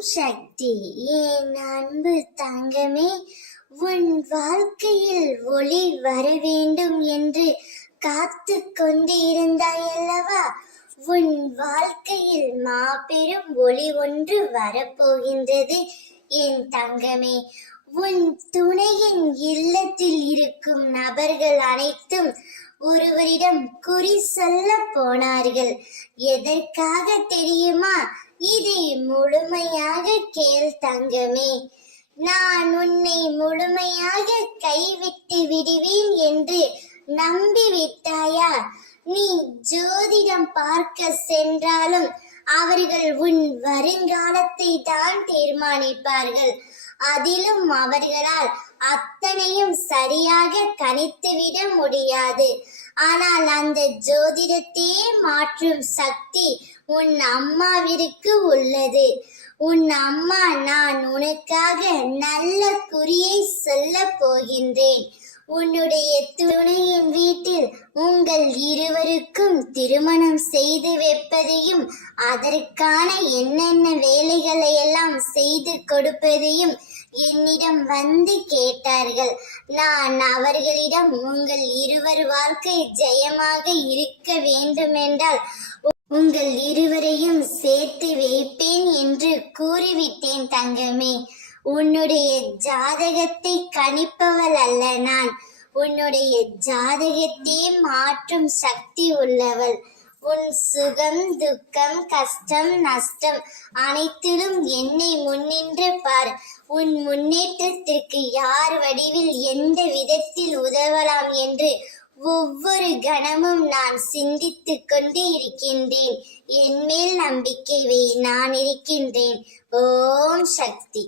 சக்தி. என் அன்பு தங்கமே, உன் வாழ்க்கையில் ஒளி வர வேண்டும் என்று காத்து கொண்டு இருந்தாயல்லவா? உன் வாழ்க்கையில் மாபெரும் ஒளி ஒன்று வரப்போகின்றது என் தங்கமே. உன் துணையின் இல்லத்தில் இருக்கும் நபர்கள் அனைத்தும் ஒருவரிடம் குறி சொல்ல போனார்கள். எதற்காக தெரியுமா? இதை முழுமையாக கேள் தங்கமே. நான் உன்னை முழுமையாக கைவிட்டு விடுவேன் என்று நம்பி விட்டாயா? நீ ஜோதிடம் பார்க்க சென்றாலும் அவர்கள் உன் வருங்காலத்தை தான் தீர்மானிப்பார்கள். அதிலும் அவர்களால் அத்தனையும் சரியாக கணித்துவிட முடியாது. ஆனால் அந்த ஜோதிடத்தையே மாற்றும் சக்தி உன் அம்மாவிற்கு உள்ளது. உன் அம்மா நான் உனக்காக நல்ல குறியை சொல்ல போகின்றேன். உன்னுடைய துணையின் வீட்டில் உங்கள் இருவருக்கும் திருமணம் செய்து வைப்பதையும் அதற்கான என்னென்ன வேலைகளை எல்லாம் செய்து கொடுப்பதையும் என்னிடம் வந்து கேட்டார்கள். நான் அவர்களிடம் உங்கள் இருவர் வாழ்க்கை ஜெயமாக இருக்க வேண்டுமென்றால் உங்கள் இருவரையும் சேர்த்து வைப்பேன் என்று கூறிவிட்டேன் தங்கமே. உன்னுடைய ஜாதகத்தை கணிப்பவள் அல்ல நான். உன்னுடைய ஜாதகத்தை மாற்றும் சக்தி உள்ளவள். உன் சுகம் துக்கம் கஷ்டம் நஷ்டம் அனைத்திலும் என்னை முன்னின்று பார். உன் முன்னேற்றத்திற்கு யார் வடிவில் எந்த விதத்தில் உதவலாம் என்று ஒவ்வொரு கணமும் நான் சிந்தித்துக் கொண்டு இருக்கின்றேன். என் மேல் நம்பிக்கை வை, நான் இருக்கின்றேன். ஓம் சக்தி.